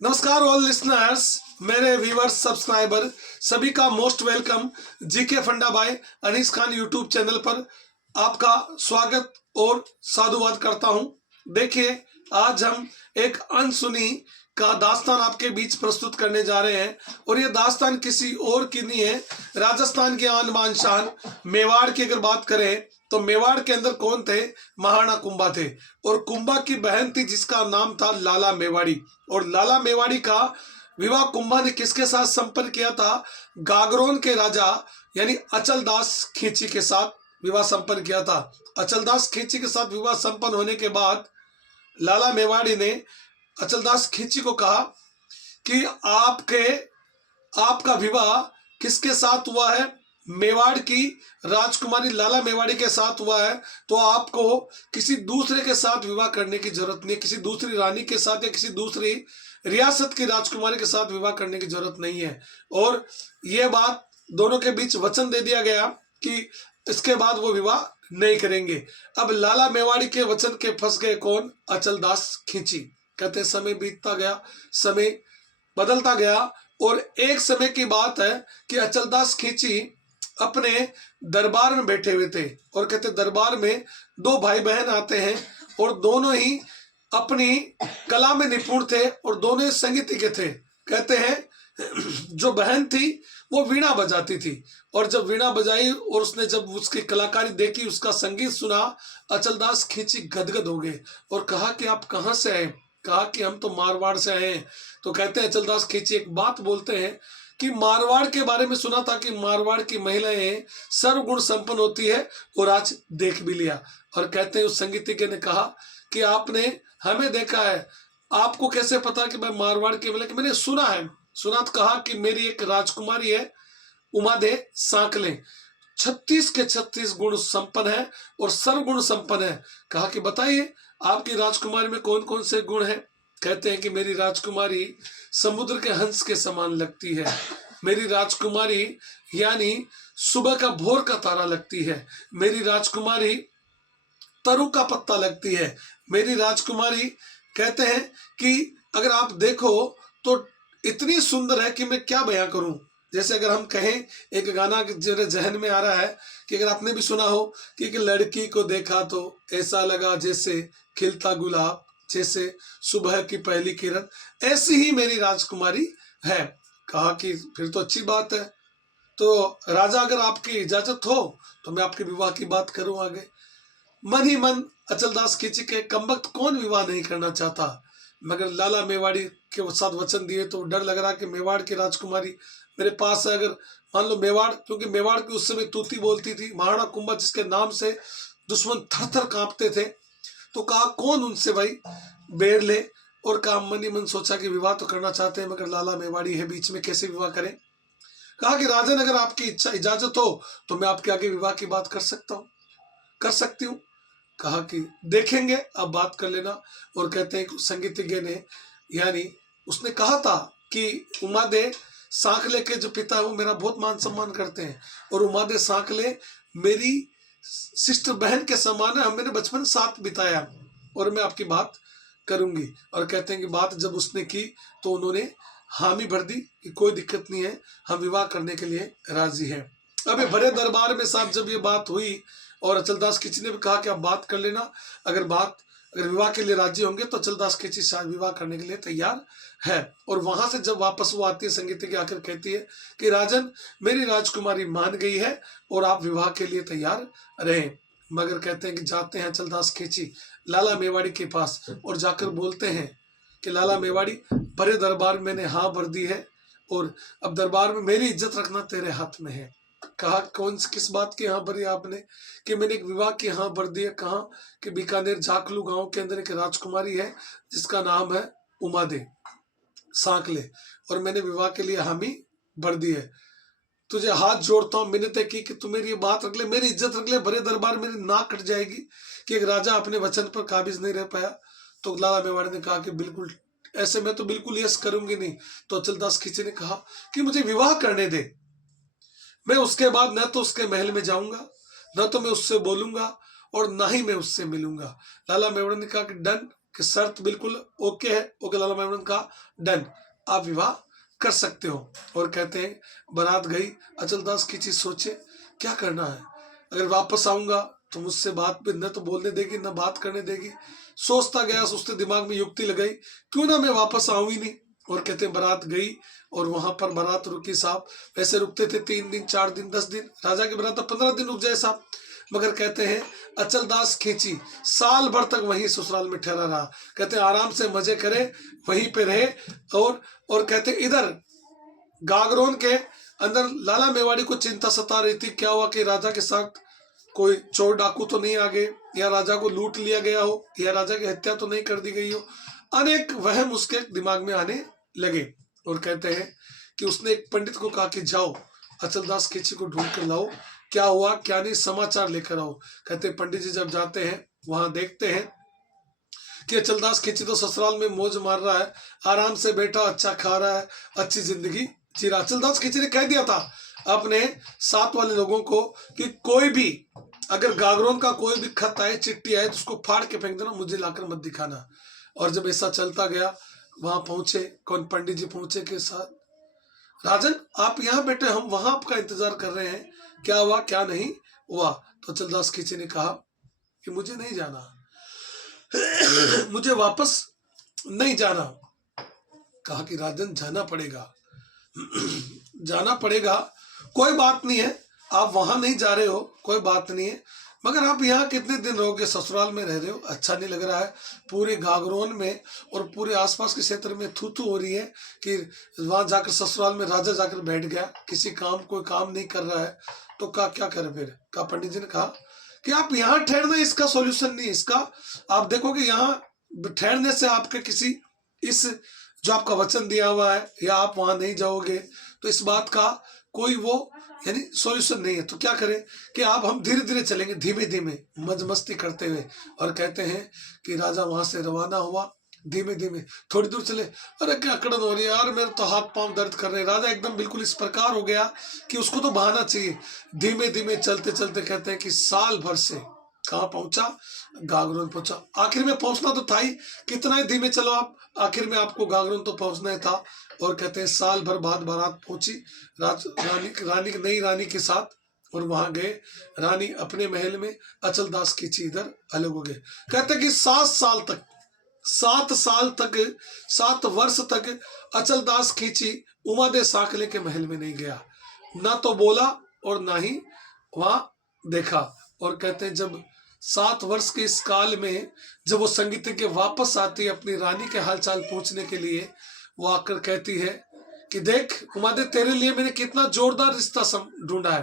नमस्कार all listeners, मेरे viewers subscriber सभी का most welcome GK funda by Anees Khan YouTube channel पर आपका स्वागत और साधुवाद करता हूं। देखिए, आज हम एक अनसुनी का दास्तान आपके बीच प्रस्तुत करने जा रहे हैं और ये दास्तान किसी और की नहीं है, राजस्थान की आन बान शान मेवाड़ की अगर बात करें तो मेवाड़ के अंदर कौन थे? महाराणा कुंभा थे और कुंभा की बहन थी जिसका नाम था लाला मेवाड़ी। और लाला मेवाड़ी का विवाह कुंभा ने किसके साथ संपन्न किया था? गागरोन के राजा यानी अचलदास खींची के साथ विवाह संपन्न किया था। अचलदास खींची के साथ विवाह संपन्न होने के बाद लाला मेवाड़ी ने अचलदास खींची को कहा कि आपका विवाह किसके साथ हुआ है? मेवाड़ की राजकुमारी लाला मेवाड़ी के साथ हुआ है, तो आपको किसी दूसरे के साथ विवाह करने की जरूरत नहीं है, किसी दूसरी रानी के साथ या किसी दूसरी रियासत की राजकुमारी के साथ विवाह करने की जरूरत नहीं है। और यह बात दोनों के बीच वचन दे दिया गया कि इसके बाद वो विवाह नहीं करेंगे। अब लाला मेवाड़ी के वचन के फंस गए कौन? अचलदास खींची। कहते समय बीतता गया, समय बदलता गया और एक समय की बात है कि अचलदास खींची अपने दरबार में बैठे हुए थे और कहते दरबार में दो भाई बहन आते हैं और दोनों ही अपनी कला में निपुण थे और दोनों ही संगीतज्ञ थे। कहते हैं जो बहन थी वो वीणा बजाती थी और जब वीणा बजाई और उसने जब उसकी कलाकारी देखी, उसका संगीत सुना, अचलदास खींची गदगद हो गए और कहा कि आप कहाँ से आए? कहा कि हम तो मारवाड़ से आए हैं। तो कहते हैं अचलदास खींची एक बात बोलते हैं कि मारवाड़ के बारे में सुना था कि मारवाड़ की महिलाएं सर्वगुण संपन्न होती है और आज देख भी लिया। और कहते हैं उस संगीतज्ञ ने कहा कि आपने हमें देखा है, आपको कैसे पता कि मैं मारवाड़ की महिला? मैंने सुना है। सुना तो कहा कि मेरी एक राजकुमारी है उमादे सांकले, 36 के 36 गुण संपन्न है और सर्वगुण संपन्न है। कहा कि बताइए आपकी राजकुमारी में कौन कौन से गुण हैं? कहते हैं कि मेरी राजकुमारी समुद्र के हंस के समान लगती है, मेरी राजकुमारी यानी सुबह का भोर का तारा लगती है, मेरी राजकुमारी तरु का पत्ता लगती है, मेरी राजकुमारी कहते हैं कि अगर आप देखो तो इतनी सुंदर है कि मैं क्या बयां करूं। जैसे अगर हम कहें, एक गाना मेरे जहन में आ रहा है कि अगर आपने भी सुना हो कि एक लड़की को देखा तो ऐसा लगा जैसे खिलता गुलाब, जैसे सुबह की पहली किरण, ऐसी ही मेरी राजकुमारी है। कहा कि फिर तो अच्छी बात है, तो राजा अगर आपकी इजाजत हो तो मैं आपके विवाह की बात करूं आगे। मन ही मन अचलदास खींची के कमबख्त कौन विवाह नहीं करना चाहता, मगर लाला मेवाड़ी के साथ वचन दिए तो डर लग रहा कि मेवाड़ की राजकुमारी मेरे पास है। अगर मान लो मेवाड़, क्योंकि मेवाड़ की उस समय तूती बोलती थी, महाराणा कुंभा जिसके नाम से दुश्मन थर थर कांपते थे, तो कहा कौन उनसे भाई बेर ले। और कहा मन ही मन सोचा कि विवाह तो करना चाहते हैं मगर लाला मेवाड़ी है बीच में, कैसे विवाह करें। कहा कि राजन अगर आपकी इच्छा इजाजत हो तो मैं आपके आगे विवाह की बात कर सकता हूँ, कर सकती हूँ। कहा कि देखेंगे, अब बात कर लेना। और कहते हैं संगीतज्ञ ने, यानी उसने कहा था कि उमादे सांकले के जो पिता है वो मेरा बहुत मान सम्मान करते हैं और उमादे सांकले मेरी सिस्टर बहन के समान है, मैंने बचपन साथ बिताया और मैं आपकी बात करूंगी। और कहते हैं कि बात जब उसने की तो उन्होंने हामी भर दी कि कोई दिक्कत नहीं है, हम विवाह करने के लिए राजी हैं। अब बड़े दरबार में साहब जब ये बात हुई और अचलदास खींची ने भी कहा कि आप बात कर लेना, अगर विवाह के लिए राजी होंगे तो अचलदास खींची शायद विवाह करने के लिए तैयार है। और वहां से जब वापस वो आती है, संगीत की आखिर कहती है कि राजन मेरी राजकुमारी मान गई है और आप विवाह के लिए तैयार रहें। मगर कहते हैं कि जाते हैं अचलदास खींची लाला मेवाड़ी के पास और जाकर बोलते हैं कि लाला मेवाड़ी, बड़े दरबार मैंने हाँ भर दी है और अब दरबार में मेरी इज्जत रखना तेरे हाथ में है। कहा किस बात की हाँ भरी आपने? कि मैंने एक विवाह की हाँ भर दी है। कहा कि बीकानेर झाकलू गांव के अंदर एक राजकुमारी है जिसका नाम है उमादे सांकले और मैंने विवाह के लिए हामी भर दी है। तुझे हाथ जोड़ता हूँ, मिन्नतें की कि तू मेरी बात रख ले, मेरी इज्जत रख ले, बड़े दरबार मेरी नाक कट जाएगी। कि एक राजा अपने वचन पर काबिज नहीं रह पाया। तो लाला मेवाड़ी ने कहा कि बिल्कुल ऐसे मैं तो बिल्कुल यस करूंगी नहीं। तो अचलदास खींची ने कहा कि मुझे विवाह करने दे, मैं उसके बाद न तो उसके महल में जाऊंगा, न तो मैं उससे बोलूंगा और ना ही मैं उससे मिलूंगा। लाला मेवाड़ी ने कहा कि डन, कि शर्त बिल्कुल ओके है। ओके लाला मेवाड़ ने कहा डन, आप विवाह कर सकते हो। और कहते हैं बारात गई। अचलदास की चीज सोचे क्या करना है, अगर वापस आऊंगा तो मुझसे बात भी न तो बोलने देगी न बात करने देगी। सोचता गया, सोचते दिमाग में युक्ति लगाई, क्यों ना मैं वापस आऊं ही नहीं। और कहते हैं बारात गई और वहां पर बारात रुकी साहब। वैसे रुकते थे 3 दिन 4 दिन 10 दिन, राजा की बारात 15 दिन रुक जाए साहब। मगर कहते हैं अचलदास खींची साल भर तक वहीं ससुराल में ठहरा रहा। कहते हैं आराम से मजे करे, वहीं पे रहे। और कहते हैं इधर गागरोन के अंदर लाला मेवाड़ी को चिंता सता रही थी, क्या हुआ कि राजा के साथ कोई चोर डाकू तो नहीं आ गए, या राजा को लूट लिया गया हो, या राजा की हत्या तो नहीं कर दी गई हो। अनेक वहम उसके दिमाग में आने लगे। और कहते हैं कि उसने एक पंडित को कहा कि जाओ अचलदास खींची को ढूंढ कर लाओ, क्या हुआ क्या नहीं समाचार लेकर आओ। कहते हैं पंडित जी जब जाते हैं वहां देखते हैं कि अचलदास खींची तो ससुराल में मौज मार रहा है, आराम से बैठा, अच्छा खा रहा है, अच्छी जिंदगी जी रहा। अचलदास खींची ने कह दिया था अपने साथ वाले लोगों को कि कोई भी अगर गागरोन का कोई भी खत आए, चिट्ठी आए, तो उसको फाड़ के फेंक देना, मुझे लाकर मत दिखाना। और जब ऐसा चलता गया, वहां पहुंचे, कौन पंडित जी पहुंचे के साथ, राजन आप यहाँ बैठे, हम वहां आपका इंतजार कर रहे हैं, क्या हुआ क्या नहीं हुआ। तो अचलदास खींची ने कहा कि मुझे नहीं जाना, मुझे वापस नहीं जाना। कहा कि राजन जाना पड़ेगा, जाना पड़ेगा, कोई बात नहीं है, आप वहां नहीं जा रहे हो, कोई बात नहीं है, मगर आप यहाँ कितने दिन रहोगे, ससुराल में रह रहे हो, अच्छा नहीं लग रहा है। पूरे गागरोन में और पूरे आसपास के क्षेत्र में थू थू हो रही है कि वहां जाकर ससुराल में राजा जाकर बैठ गया, किसी काम कोई काम नहीं कर रहा है। तो कहा क्या करे फिर। कहा पंडित जी ने कहा कि आप यहाँ ठहरना, इसका सॉल्यूशन नहीं, इसका आप देखोगे यहाँ ठहरने से आपके किसी इस जो आपका वचन दिया हुआ है, या आप वहां नहीं जाओगे, तो इस बात का कोई वो यानी सॉल्यूशन नहीं है। तो क्या करें कि आप हम धीरे धीरे चलेंगे, धीमे धीमे मज मस्ती करते हुए। और कहते हैं कि राजा वहां से रवाना हुआ, धीमे धीमे थोड़ी दूर चले, अरे क्या अकड़न हो रही है यार, मेरे तो हाथ पांव दर्द कर रहे हैं। राजा एकदम बिल्कुल इस प्रकार हो गया कि उसको तो बहाना चाहिए। धीमे धीमे चलते चलते कहते हैं कि साल भर से कहाँ पहुंचा, गागरोन पहुंचा। आखिर में पहुंचना तो था ही, कितना ही धीमे चलो आप, आखिर में आपको गागरोन तो पहुंचना ही था। और कहते हैं साल भर बाद बारात पहुंची रानी नई रानी के साथ, और वहां गए। रानी अपने महल में, अचलदास खींची इधर अलग हो गए। कहते हैं कि 7 साल तक 7 वर्ष तक अचलदास खींची उमादे साकले के महल में नहीं गया, ना तो बोला और ना ही वहां देखा। और कहते हैं जब 7 वर्ष के इस काल में जब वो संगीत के वापस आती है अपनी रानी के हालचाल पूछने के लिए, वो आकर कहती है कि देख उमादे, तेरे लिए मैंने कितना जोरदार रिश्ता ढूंढा है,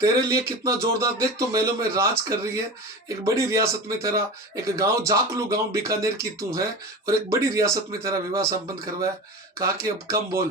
तेरे लिए कितना जोरदार, देख तो महलों में राज कर रही है, एक बड़ी रियासत में तेरा एक गांव जाकलू गांव बीकानेर की तू है, और एक बड़ी रियासत में तेरा विवाह संपन्न करवाया। कहा कि अब कम बोल,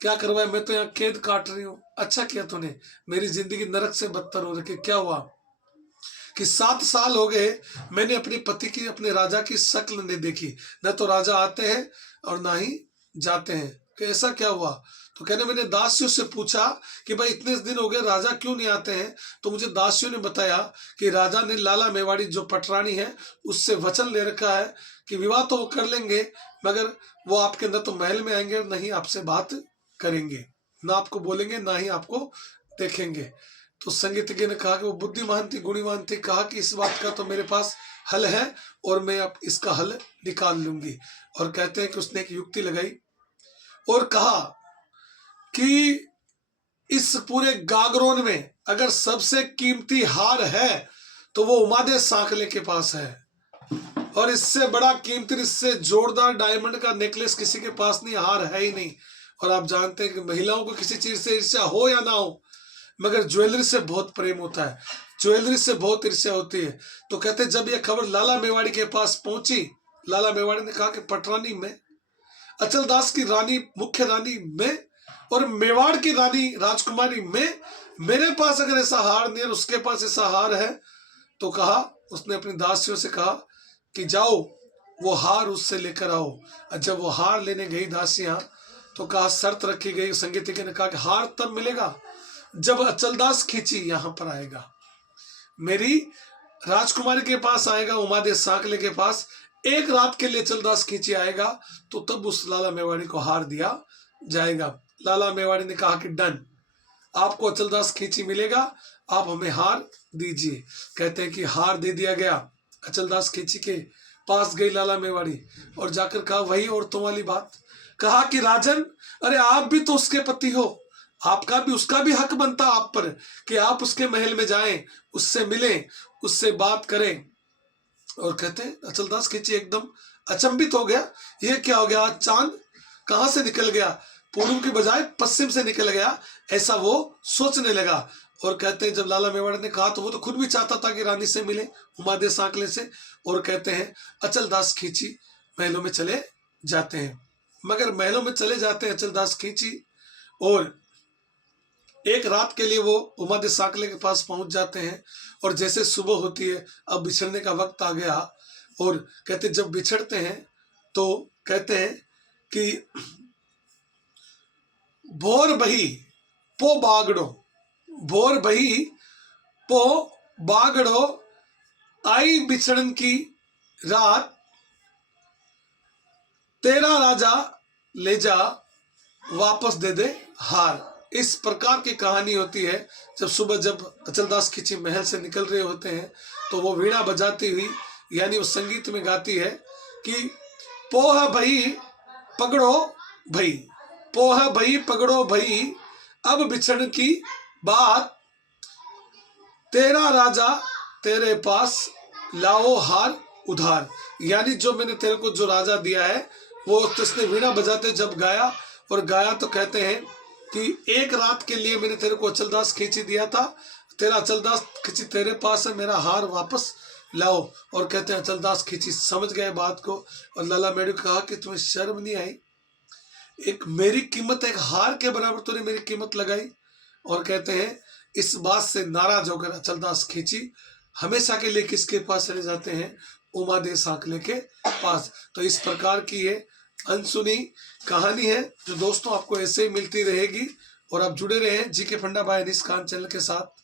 क्या करवाया, मैं तो यहाँ कैद काट रही हूँ। अच्छा किया तूने, मेरी जिंदगी नरक से बदतर हो रही। क्या हुआ कि 7 साल हो गए मैंने अपने पति की, अपने राजा की शक्ल नहीं देखी, न तो राजा आते हैं और ना ही जाते हैं, कि ऐसा क्या हुआ। तो कहने मैंने दासियों से पूछा कि भाई इतने दिन हो गए राजा क्यों नहीं आते हैं, तो मुझे दासियों ने बताया कि राजा ने लाला मेवाड़ी जो पटरानी है उससे वचन ले रखा है कि विवाह तो वो कर लेंगे, मगर वो आपके अंदर तो महल में आएंगे, नहीं आपसे बात करेंगे, ना आपको बोलेंगे ना ही आपको देखेंगे। तो संगीतज्ञ ने कहा कि वो बुद्धिमान थी, गुणीवान थी, कहा कि इस बात का तो मेरे पास हल है और मैं अब इसका हल निकाल लूंगी। और कहते हैं कि उसने एक युक्ति लगाई और कहा कि इस पूरे गागरोन में अगर सबसे कीमती हार है तो वो उमादे साकले के पास है, और इससे बड़ा कीमती, इससे जोरदार डायमंड का नेकलेस किसी के पास नहीं, हार है ही नहीं। और आप जानते हैं कि महिलाओं को किसी चीज से ईर्ष्या हो या ना हो, मगर ज्वेलरी से बहुत प्रेम होता है, ज्वेलरी से बहुत ईर्ष्या होती है। तो कहते जब यह खबर लाला मेवाड़ी के पास पहुंची, लाला मेवाड़ी ने कहा कि पटरानी में, अचलदास की रानी, मुख्य रानी में, और मेवाड़ की रानी राजकुमारी में, मेरे पास अगर ऐसा हार नहीं है, उसके पास ऐसा हार है। तो कहा, उसने अपनी दासियों से कहा कि जाओ वो हार उससे लेकर आओ। जब वो हार लेने गई दासियां, तो कहा शर्त रखी गई, संगीतज्ञ ने कहा कि हार तब मिलेगा जब अचलदास खींची यहां पर आएगा, मेरी राजकुमारी के पास आएगा, उमादे साकले के पास, एक रात के लिए अचलदास खींची आएगा तो तब उस लाला मेवाड़ी को हार दिया जाएगा। लाला मेवाड़ी ने कहा कि डन, आपको अचलदास खींची मिलेगा, आप हमें हार दीजिए। कहते हैं कि हार दे दिया गया। अचलदास खींची के पास गई लाला मेवाड़ी और जाकर कहा वही औरतों वाली बात, कहा कि राजन, अरे आप भी तो उसके पति हो, आपका भी उसका भी हक बनता आप पर कि आप उसके महल में जाएं, उससे मिलें, उससे बात करें। और कहते हैं अचलदास खींची एकदम अचंभित हो गया, ये क्या हो गया, चांद कहां से निकल गया, पूर्व की बजाय पश्चिम से निकल गया, ऐसा वो सोचने लगा। और कहते हैं जब लाला मेवाड़ ने कहा तो वो तो खुद भी चाहता था कि रानी से मिले, उमादे सांकले से। और कहते हैं अचलदास खींची महलों में चले जाते हैं। मगर महलों में चले जाते हैं अचलदास खींची और एक रात के लिए वो उमादे सांकले के पास पहुंच जाते हैं। और जैसे सुबह होती है, अब बिछड़ने का वक्त आ गया। और कहते जब बिछड़ते हैं तो कहते हैं कि भोर बही पो बागड़ो, भोर बही पो बागड़ो, आई बिछड़न की रात, तेरा राजा ले जा वापस दे दे हार। इस प्रकार की कहानी होती है। जब सुबह जब अचलदास खींची महल से निकल रहे होते हैं तो वो वीणा बजाती हुई, यानी उस संगीत में गाती है कि पोह भई पकड़ो भई, पोह भई पकड़ो भई, अब बिछड़ की बात, तेरा राजा तेरे पास लाओ हार उधार। यानी जो मैंने तेरे को जो राजा दिया है वो उसने वीणा बजाते जब गाया, और गाया तो कहते हैं कि एक रात के लिए मैंने तेरे को अचलदास खींची दिया था, तेरा अचलदास खींची तेरे पास है, मेरा हार वापस लाओ। और कहते हैं अचलदास खींची समझ गए बात को, और लाला मेवाड़ी को कहा कि तुम्हें शर्म नहीं आई, एक मेरी कीमत, एक हार के बराबर तूने मेरी कीमत लगाई। और कहते हैं इस बात से नाराज होकर अचलदास खींची हमेशा के लिए किसके पास चले जाते हैं, उमादे सांकले के पास। तो इस प्रकार की ये अनसुनी कहानी है जो दोस्तों आपको ऐसे ही मिलती रहेगी। और आप जुड़े रहे जी के फंडा बाय अनीस खान चैनल के साथ।